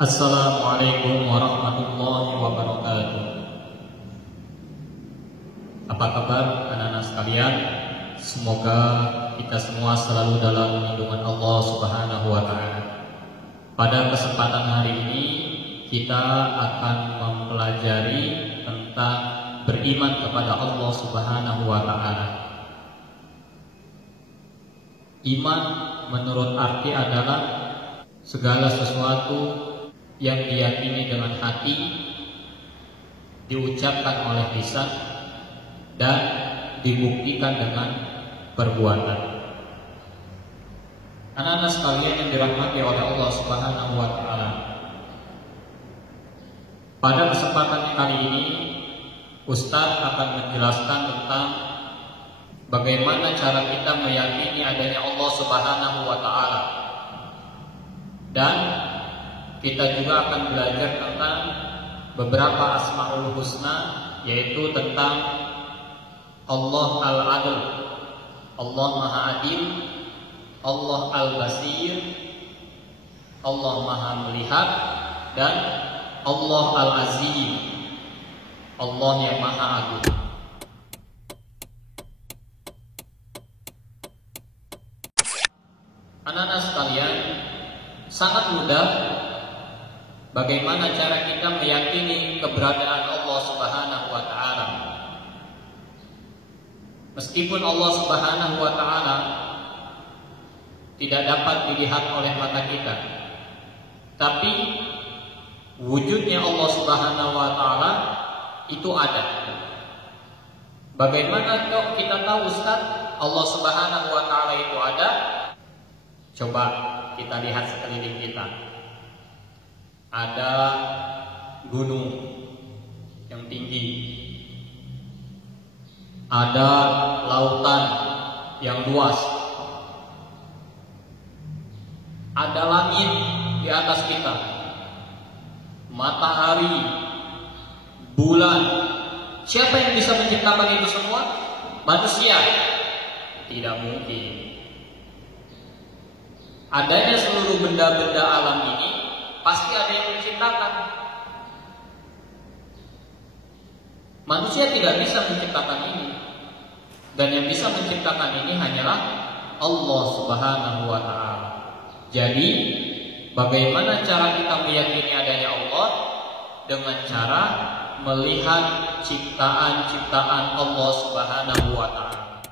Assalamualaikum warahmatullahi wabarakatuh. Apa kabar anak-anak sekalian? Semoga kita semua selalu dalam lindungan Allah Subhanahu wa Ta'ala. Pada kesempatan hari ini kita akan mempelajari tentang beriman kepada Allah Subhanahu wa Ta'ala. Iman menurut arti adalah segala sesuatu yang diyakini dengan hati, diucapkan oleh lisan, dan dibuktikan dengan perbuatan. Anak-anak sekalian yang dirahmati oleh Allah Subhanahu wa Ta'ala, pada kesempatan kali ini Ustaz akan menjelaskan tentang bagaimana cara kita meyakini adanya Allah Subhanahu wa Ta'ala, dan kita juga akan belajar tentang beberapa Asmaul Husna, yaitu tentang Allah Al-Adl, Allah Maha Adil, Allah Al-Basir, Allah Maha Melihat, dan Allah Al-Azim, Allah yang Maha Agung. Anak-anak sekalian, sangat mudah bagaimana cara kita meyakini keberadaan Allah Subhanahu wa Ta'ala. Meskipun Allah Subhanahu wa Ta'ala tidak dapat dilihat oleh mata kita, tapi wujudnya Allah Subhanahu wa Ta'ala itu ada. Bagaimana kok kita tahu, Ustaz, Allah Subhanahu wa Ta'ala itu ada? Coba kita lihat sekeliling kita. Ada gunung yang tinggi, ada lautan yang luas, ada langit di atas kita, matahari, bulan. Siapa yang bisa menciptakan itu semua? Manusia? Tidak mungkin. Adanya seluruh benda-benda alam ini pasti ada yang menciptakan. Manusia tidak bisa menciptakan ini, dan yang bisa menciptakan ini hanyalah Allah Subhanahu wa Ta'ala. Jadi bagaimana cara kita meyakini adanya Allah? Dengan cara melihat ciptaan-ciptaan Allah Subhanahu wa Ta'ala,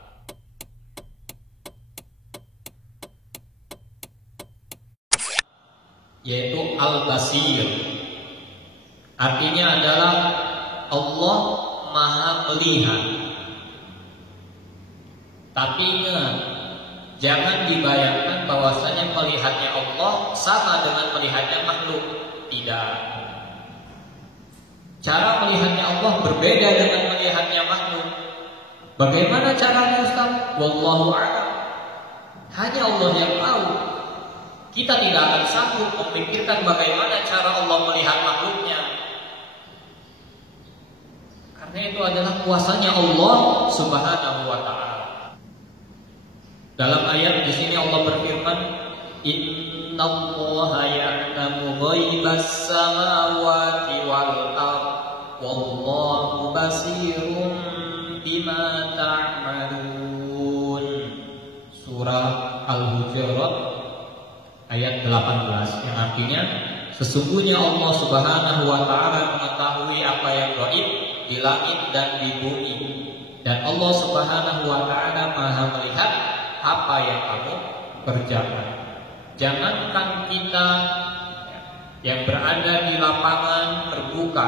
yaitu Al-Basir. Artinya adalah Allah Maha Melihat. Tapi ingat, jangan dibayangkan bahwasanya melihatnya Allah sama dengan melihatnya makhluk. Tidak. Cara melihatnya Allah berbeda dengan melihatnya makhluk. Bagaimana caranya, Ustaz? Wallahu a'lam. Hanya Allah yang tahu. Kita tidak akan sanggup memikirkan bagaimana cara Allah melihat makhluknya, karena itu adalah kuasanya Allah Subhanahu wa Ta'ala. Dalam ayat di sini Allah berfirman, Innallaha ya'lamu ghaibas samawati wal ardh wallahu basirun bima ta'malun. Surah Al-Hujurat ayat 18, yang artinya sesungguhnya Allah Subhanahu wa Ta'ala mengetahui apa yang gaib di langit dan di bumi, dan Allah Subhanahu wa Ta'ala Maha melihat apa yang kamu kerjakan. Jangankan kita yang berada di lapangan terbuka,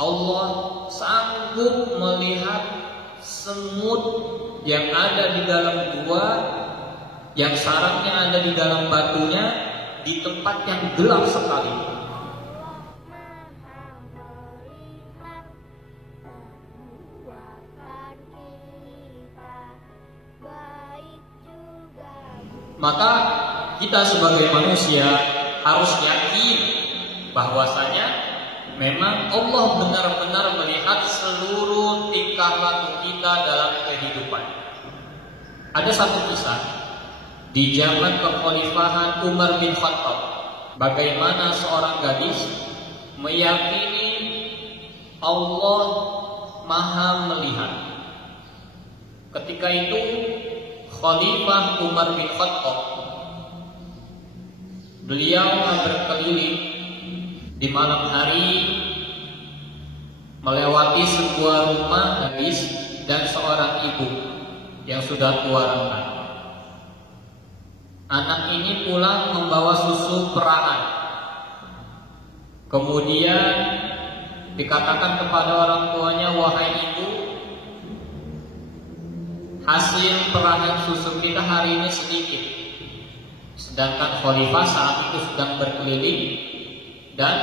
Allah sanggup melihat semut yang ada di dalam gua, yang sarangnya ada di dalam batunya, di tempat yang gelap sekali. Maka kita sebagai manusia harus yakin bahwasanya memang Allah benar-benar melihat seluruh tingkah laku kita dalam kehidupan. Ada satu kisah di zaman kekhalifahan Umar bin Khattab. bagaimana seorang gadis meyakini Allah Maha melihat. Ketika itu Khalifah Umar bin Khattab, beliau berkeliling di malam hari melewati sebuah rumah gadis dan seorang ibu yang sudah tua renta. Anak ini pulang membawa susu perahan. Kemudian dikatakan kepada orang tuanya, "Wahai ibu, hasil perahan susu kita hari ini sedikit." Sedangkan Khalifah saat itu sedang berkeliling dan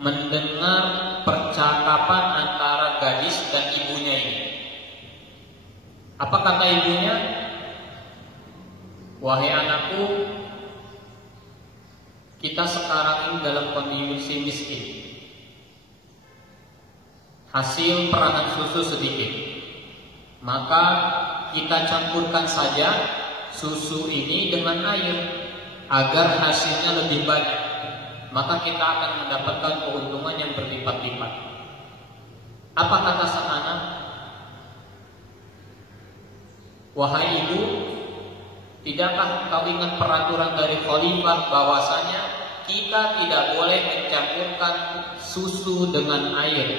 mendengar percakapan antara gadis dan ibunya ini. Apa kata ibunya? "Wahai anakku, kita sekarang ini dalam kondisi miskin. Hasil perahan susu sedikit. Maka kita campurkan saja susu ini dengan air agar hasilnya lebih banyak. Maka kita akan mendapatkan keuntungan yang berlipat-lipat." Apa kata sang anak? "Wahai ibu, tidakkah kau ingat peraturan dari Khalifah bahwasanya kita tidak boleh mencampurkan susu dengan air?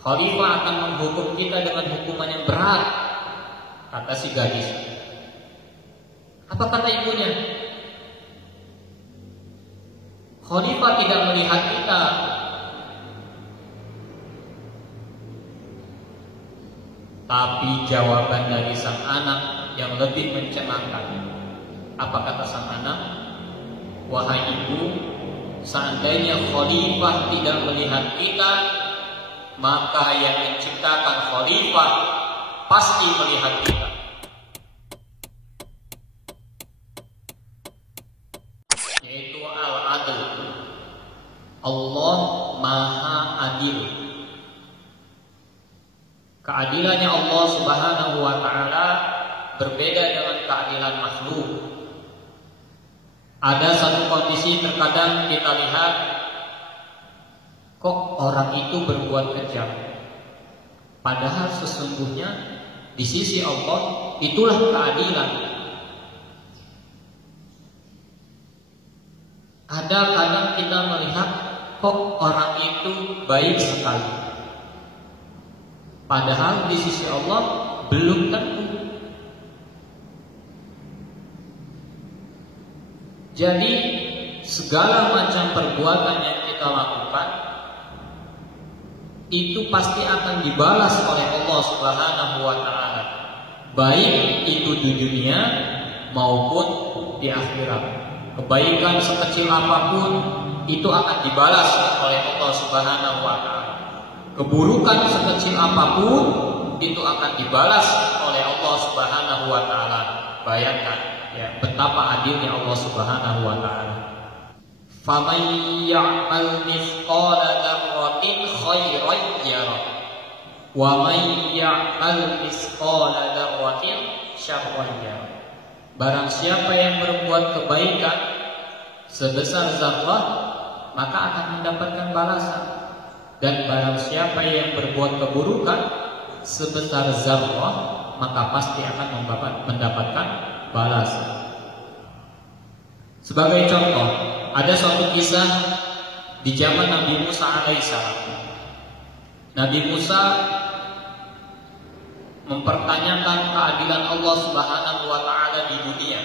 Khalifah akan menghukum kita dengan hukuman yang berat," kata si gadis. Apa kata ibunya? "Khalifah tidak melihat kita." Tapi jawaban dari sang anak yang lebih mencengangkan. Apa kata sang anak? "Wahai ibu, seandainya Khalifah tidak melihat kita, maka yang menciptakan Khalifah pasti melihat kita." Yaitu al-adl. Allah Maha Adil. Keadilannya Allah Subhanahu wa ta'ala berbeda dengan keadilan makhluk. Ada satu kondisi terkadang kita lihat, kok orang itu berbuat kejam, padahal sesungguhnya di sisi Allah itulah keadilan. Ada kadang kita melihat, kok orang itu baik sekali, padahal di sisi Allah belum tentu. Jadi segala macam perbuatan yang kita lakukan itu pasti akan dibalas oleh Allah Subhanahu wa ta'ala, baik itu di dunia maupun di akhirat. Kebaikan sekecil apapun itu akan dibalas oleh Allah Subhanahu wa ta'ala. Keburukan sekecil apapun itu akan dibalas oleh Allah Subhanahu wa ta'ala. Bayangkan ya betapa adilnya Allah Subhanahu wa ta'ala. Faman ya'mal mithqala dzarratin khairan yarah wa man ya'mal mithqala dzarratin syarran yarah. Barang siapa yang berbuat kebaikan sebesar zarrah, maka akan mendapatkan balasan. Dan barang siapa yang berbuat keburukan sebesar zarrah, maka pasti akan mendapatkan balasan. Sebagai contoh, ada suatu kisah di zaman Nabi Musa alaihissalam. Nabi Musa mempertanyakan keadilan Allah Subhanahu wa ta'ala di dunia.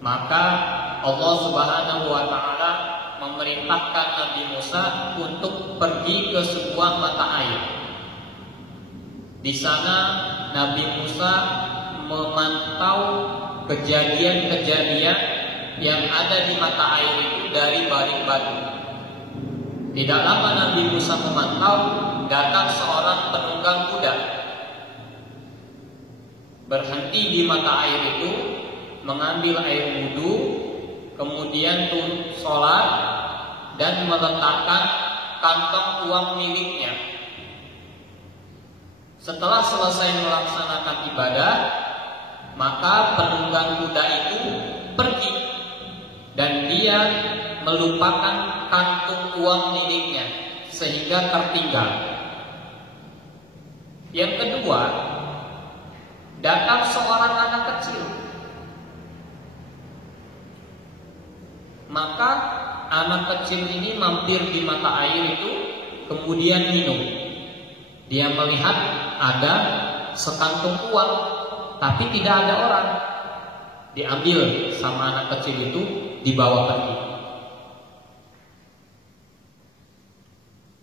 Maka Allah Subhanahu wa ta'ala memerintahkan Nabi Musa untuk pergi ke sebuah mata air. Di sana Nabi Musa memantau kejadian-kejadian yang ada di mata air itu dari baring batu. Tidak lama Nabi Musa memantau, datang seorang penunggang kuda, berhenti di mata air itu, mengambil air wudhu, kemudian sholat dan meletakkan kantong uang miliknya. Setelah selesai melaksanakan ibadah, maka penunggang kuda itu pergi dia melupakan kantung uang miliknya sehingga tertinggal. Yang kedua, datang seorang anak kecil, maka anak kecil ini mampir di mata air itu, kemudian minum. Dia melihat ada sekantung uang, tapi tidak ada orang. Diambil sama anak kecil itu, dibawa pergi.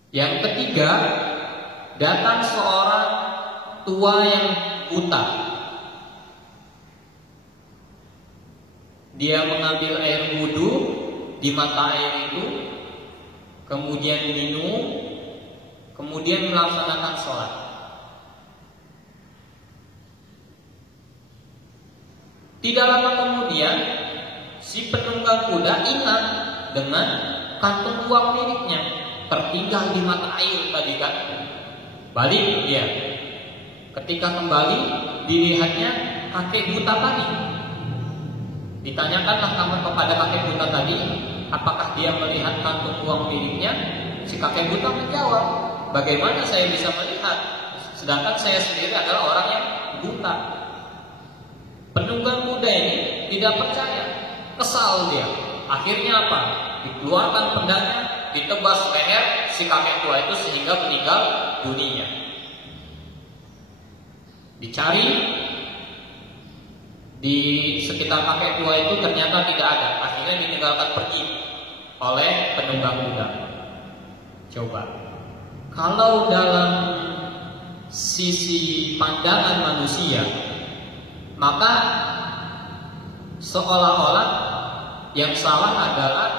Yang ketiga, datang seorang tua yang buta. Dia mengambil air wudhu di mata air itu, kemudian minum, kemudian melaksanakan sholat. Tidak lama kemudian, si penunggang kuda ingat dengan kantung uang miliknya, tertinggal di mata air tadi kan. Balik dia. Ketika kembali, dilihatnya kakek buta tadi. Ditanyakanlah kepada kakek buta tadi, apakah dia melihat kantung uang miliknya? Si kakek buta menjawab, bagaimana saya bisa melihat, sedangkan saya sendiri adalah orang yang buta. Penunggang kuda ini tidak percaya, kesal dia. Akhirnya apa? Dikeluarkan pedangnya, ditebas leher si kakek tua itu sehingga meninggal dunia. Dicari di sekitar kakek tua itu ternyata tidak ada. Akhirnya ditinggalkan pergi oleh penunggang kuda. Coba, kalau dalam sisi pandangan manusia, maka seolah-olah yang salah adalah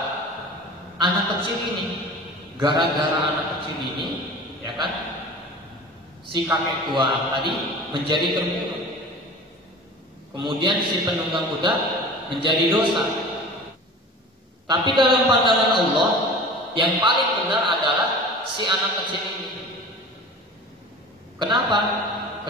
anak kecil ini. Gara-gara anak kecil ini, ya kan, si kakek tua tadi menjadi terbunuh. Kemudian si penunggang kuda menjadi dosa. Tapi dalam pandangan Allah, yang paling benar adalah si anak kecil ini. Kenapa?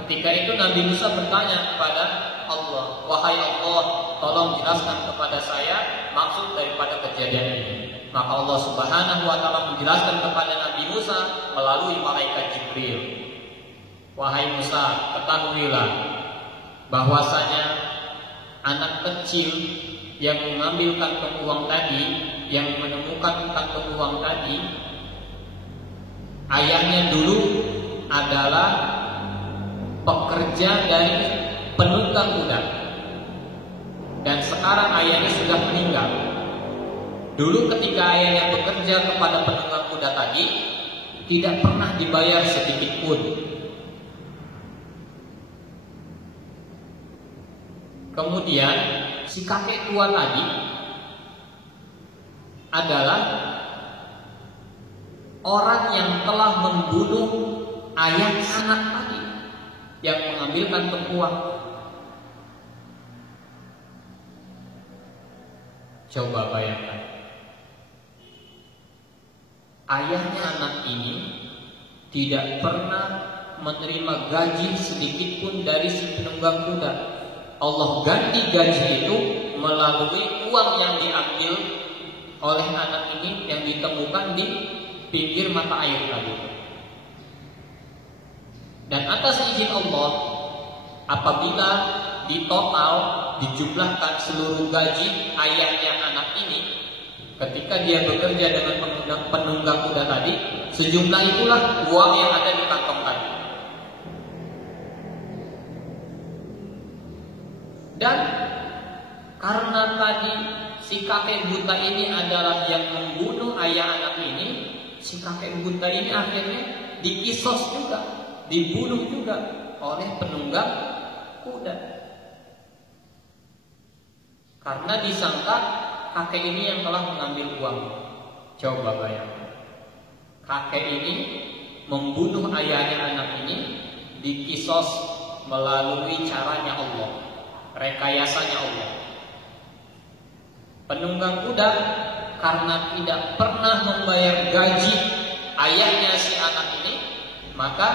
Ketika itu Nabi Musa bertanya kepada Allah, wahai Allah, tolong jelaskan kepada saya maksud daripada kejadian ini. Maka Allah Subhanahu wa ta'ala menjelaskan kepada Nabi Musa melalui malaikat Jibril. Wahai Musa, ketahuilah bahwasanya anak kecil yang mengambil kantung uang tadi, yang menemukan kantung uang tadi, ayahnya dulu adalah pekerja dari penunggang kuda, dan sekarang ayahnya sudah meninggal. Dulu ketika ayahnya bekerja kepada penunggang kuda tadi, tidak pernah dibayar sedikit pun. Kemudian si kakek tua tadi adalah orang yang telah membunuh ayah anak tadi yang mengambil kantung uang. Coba bayangkan, ayahnya anak ini tidak pernah menerima gaji sedikit pun dari si penunggang kuda. Allah ganti gaji itu melalui uang yang diambil oleh anak ini yang ditemukan di pinggir mata air tadi. Dan atas izin Allah, apabila ditotal, dijumlahkan seluruh gaji ayahnya anak ini ketika dia bekerja dengan penunggang kuda tadi, sejumlah itulah uang yang ada di kantong tadi. Dan karena tadi si kakek buta ini adalah yang membunuh ayah anak ini, si kakek buta ini akhirnya dikisos juga, dibunuh juga oleh penunggang kuda. Karena disangka kakek ini yang telah mengambil uang. Coba bayangkan, kakek ini membunuh ayahnya anak ini, dikisos melalui caranya Allah, rekayasanya Allah. Penunggang kuda karena tidak pernah membayar gaji ayahnya si anak ini, maka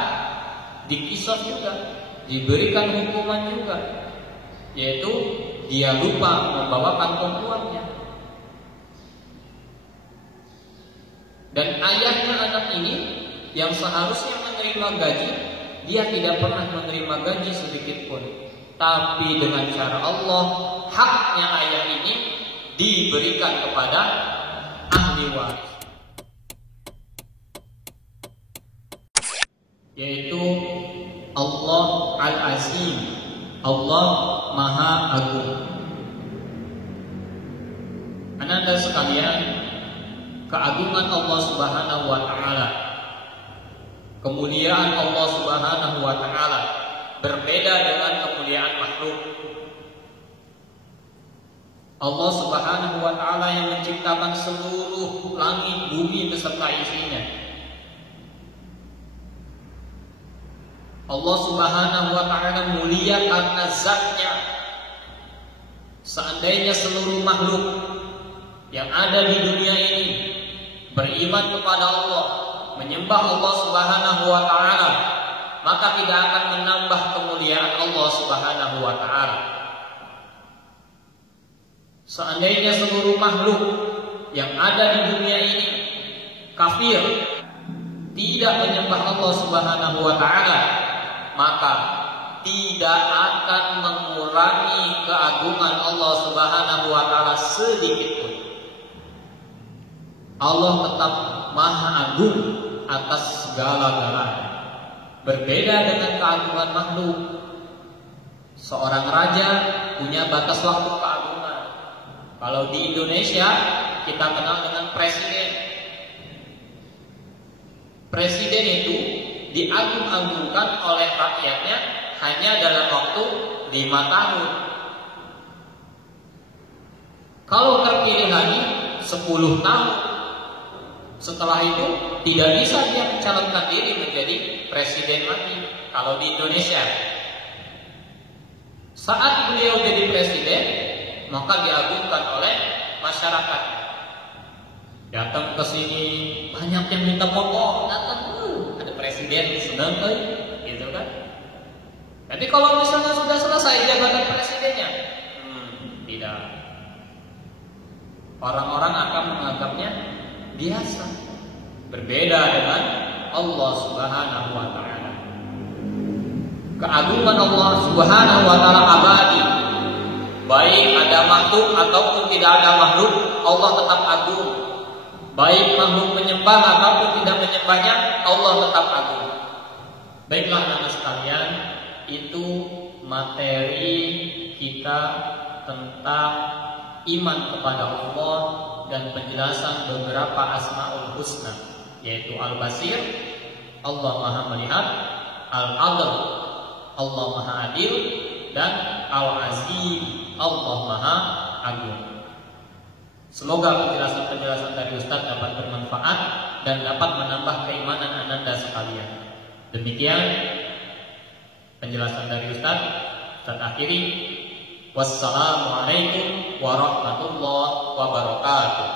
dikisos juga, diberikan hukuman juga, yaitu dia lupa membawa kantong uangnya. Dan ayahnya anak ini yang seharusnya menerima gaji, dia tidak pernah menerima gaji sedikit pun. Tapi dengan cara Allah, haknya ayah ini diberikan kepada ahli waris, yaitu Allah Al-Azim, Allah Maha Agung. Ananda sekalian, keagungan Allah Subhanahu wa taala, kemuliaan Allah Subhanahu wa taala berbeda dengan kemuliaan makhluk. Allah Subhanahu wa taala yang menciptakan seluruh langit, bumi beserta isinya. Allah Subhanahu wa taala mulia karena zatnya. Seandainya seluruh makhluk yang ada di dunia ini beriman kepada Allah, menyembah Allah Subhanahu wa taala, maka tidak akan menambah kemuliaan Allah Subhanahu wa taala. Seandainya seluruh makhluk yang ada di dunia ini kafir, tidak menyembah Allah Subhanahu wa taala, maka tidak akan mengurangi keagungan Allah Subhanahu wa taala sedikit pun. Allah tetap Maha Agung atas segala-galanya. Berbeda dengan keagungan makhluk. Seorang raja punya batas waktu keagungan. Kalau di Indonesia kita kenal dengan presiden. Presiden itu diagung-agungkan oleh rakyatnya hanya dalam waktu 5 tahun. Kalau terpilih lagi 10 tahun. Setelah itu tidak bisa dia mencalonkan diri menjadi presiden lagi. Kalau di Indonesia, saat beliau jadi presiden, maka diagungkan oleh masyarakat. Datang ke sini banyak yang minta pokok, datang ada presiden senang gitu kan. Tapi kalau misalnya sudah selesai jabatan presidennya, tidak. Orang-orang akan menganggapnya biasa. Berbeda dengan Allah Subhanahu wa taala. Keagungan Allah Subhanahu wa taala abadi. Baik ada makhluk ataupun tidak ada makhluk, Allah tetap agung. Baik makhluk menyembah ataupun tidak menyembahnya, Allah tetap agung. Baiklah anak sekalian, itu materi kita tentang iman kepada Allah dan penjelasan beberapa Asmaul Husna, yaitu Al-Basir, Allah Maha Melihat, Al-Adl, Allah Maha Adil, dan Al-Azim, Allah Maha Agung. Semoga penjelasan-penjelasan dari Ustaz dapat bermanfaat dan dapat menambah keimanan Ananda sekalian. Demikian penjelasan dari Ustaz. Ustaz akhiri. Wassalamualaikum warahmatullahi wabarakatuh.